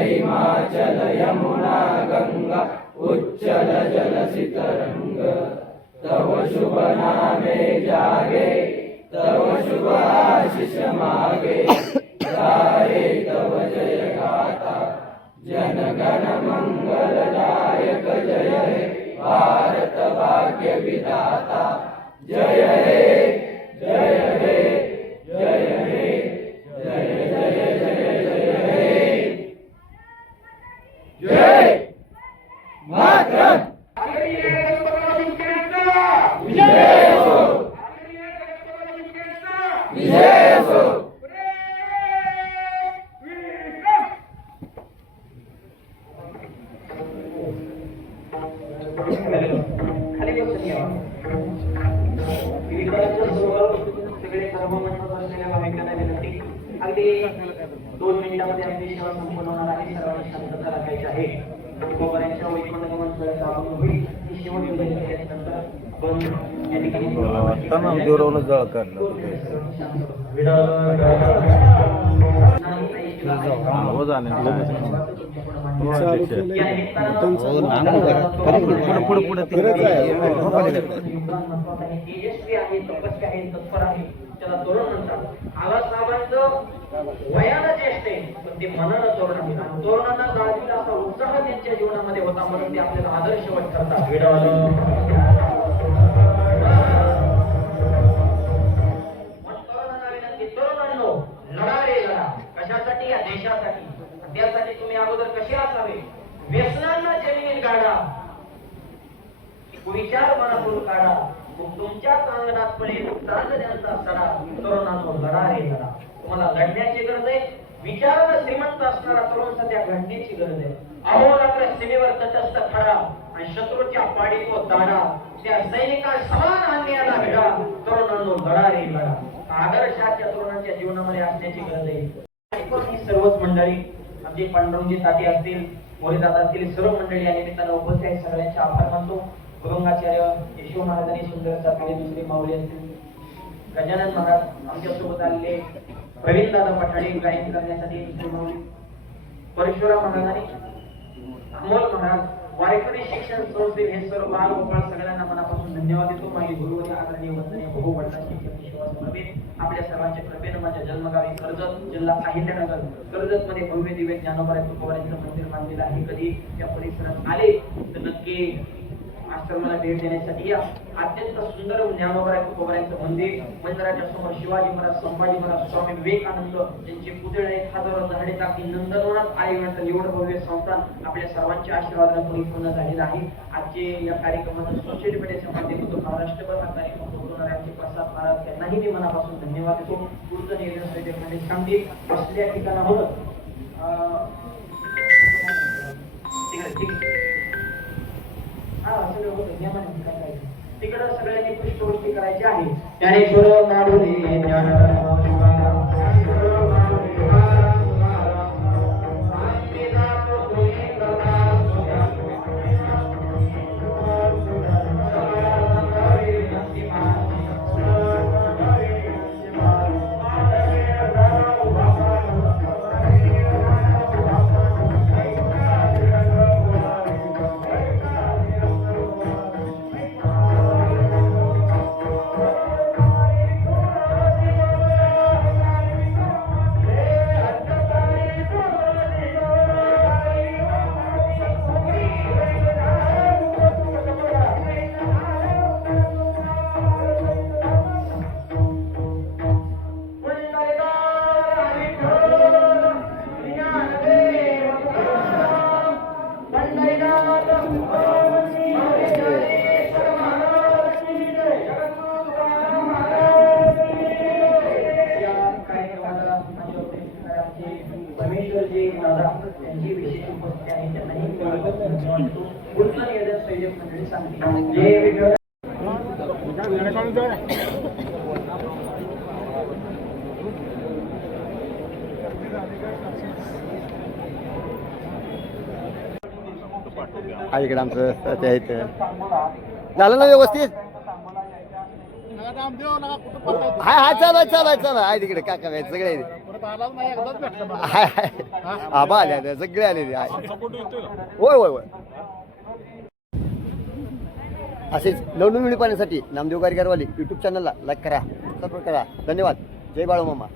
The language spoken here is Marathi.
हिमाचल यमुना गंगा उच्चल जलसितरंग तव शुभ नामे जागे तव शुभ आशीष मागे गाये तव जय गाथा जन गण मंगलदायक जय हे भारत भाग्य विधाता जय हे जय हे जय हे जय जय जय जय हे जय मातरम विजय हो विजय हो अगदी 2 मिनिटांमध्ये आपली सेवा संपूर्ण होणार आहे. सर्वांनी शांतता राखायची आहे. गोपाळांच्या वैकुंठगमन समाप्त होईल. ही शेवटची वेळ केल्यानंतर आपण या ठिकाणी तमाम जोरावून जळ काढलं हो जाणे पुढे पुढे तेजस्वी आहे, तपस्वी आहे, तत्पर आहे, त्याला तरुण म्हणतात. आवासाहेबांचं वयानं ज्येष्ठ आहे पण ते मनानं तरुण आहे. तरुणांना जाणील असा उत्साह त्यांच्या जीवनामध्ये होता म्हणून ते आपल्याला आदर्शवत करतात. तरुणांनो लढा रे लढा. कशासाठी? या देशासाठी. त्यासाठी तुम्ही अगोदर कसे असावे? व्यसनांना जमिनीत गाडा, विचार मनातून काढा, मग तुमच्याच अंगणात पडेल चांदण्यांचा सडा. तरुणांनो लढा रे लढा. तुम्हाला लढण्याची गरज आहे. विचारानं श्रीमंत असणारा तरुण सध्या घडण्याची गरज आहे. अहोरात्र सीमेवर तटस्थ खडा आणि शत्रूच्या पाडीत व दाडा, त्या सैनिका समान आणण्याला भिडा. तरुणांनो लढा रे लढा. आदर्शाच्या तरुणांच्या जीवनामध्ये असण्याची गरज आहे. सर्वच मंडळी आमचे पांडुरंगजी ताटे असतील, मोरेदादा असतील, सर्व मंडळी या निमित्तानं उपस्थित आहेत. सगळ्यांचे आभार मानतो. गुरुंगाचार्य यशो महाराजांनी सुंदरचा पिढी दुसरी माऊली असतील, गजानन महाराज आमच्यासोबत आलेले, प्रवीण दादा पठाडे गायन करण्यासाठी दुसरी माऊली, परशुराम महाराजांनी, अमोल महाराज, वारकरी शिक्षण संस्थे हे सर्व बाल गोपाळ सगळ्यांना मनापासून धन्यवाद देतो. माझे गुरुवर्य आदरणीय वंदनीय बहुवडला शिक्षक आपल्या सर्वांच्या कृपेनं माझ्या जन्मगावी कर्जत, जिल्हा अहिल्यानगर, कर्जत मध्ये भव्य दिव्य ज्ञानोबा तुकोबारांचं मंदिर बांधलेलं आहे. कधी त्या परिसरात आले तर नक्की आश्रमाला भेट देण्यासाठी या. अत्यंत सुंदर ज्ञानोबा तुकोबारांचं मंदिर. मंदिराच्या समोर शिवाजी महाराज, संभाजी महाराज, स्वामी विवेकानंद यांचे पुतळे, हजारो झाडे टाकी नंदनवनात आयोजन एवढं भव्य संस्थान आपल्या सर्वांच्या आशीर्वादाने परिपूर्ण झालेलं आहे. आजचे या कार्यक्रमाचं सोशल मीडियाच्या माध्यमातून महाराष्ट्रभर हा कार्यक्रम पोहोचवणाऱ्यांचे प्रसाद महाराज यांनाही मी मनापासून धन्यवाद देतो. पुढचं नियोजन सांगते असलेल्या ठिकाणावर ठीक आहे. तिकडं सगळ्यांनी पुष्पवृष्टी करायची आहे. ज्ञानेश्वर माधुरी करण्यासाठी जे विठ्ठल इकडे आमचं ते इथं झालं ना व्यवस्थित हाय हाय चालू आहे तिकडे काका काय सगळे हाय हाय आबा आले सगळे आले होय होय होय असेच नवनवीन व्हिडिओ पाहण्यासाठी नामदेव गारवाली यूट्यूब चॅनलला लाईक करा सबस्क्राईब करा धन्यवाद जय बाळू मामा.